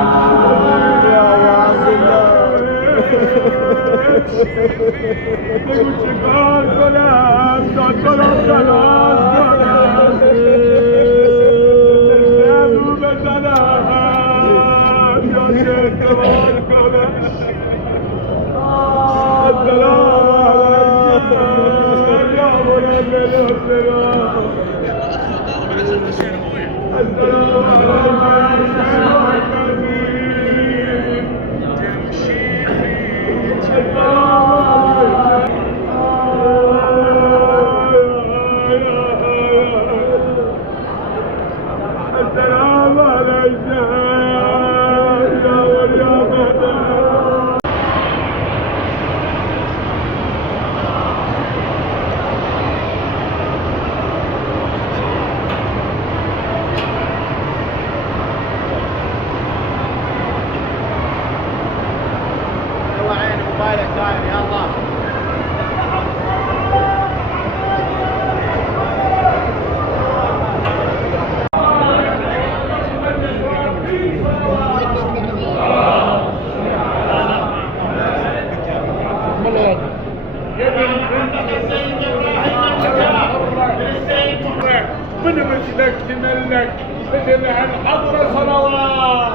يا عبد الله. شكار كلام تعطلوا خلاص كلام بسلام يا شيخ كمان كلام السلام عليك يا ولد السلام السلام السلام عليك يا ولد يلا عين موبايلك داير يلا. من مثلك تملك مثل هالحضرة صلوات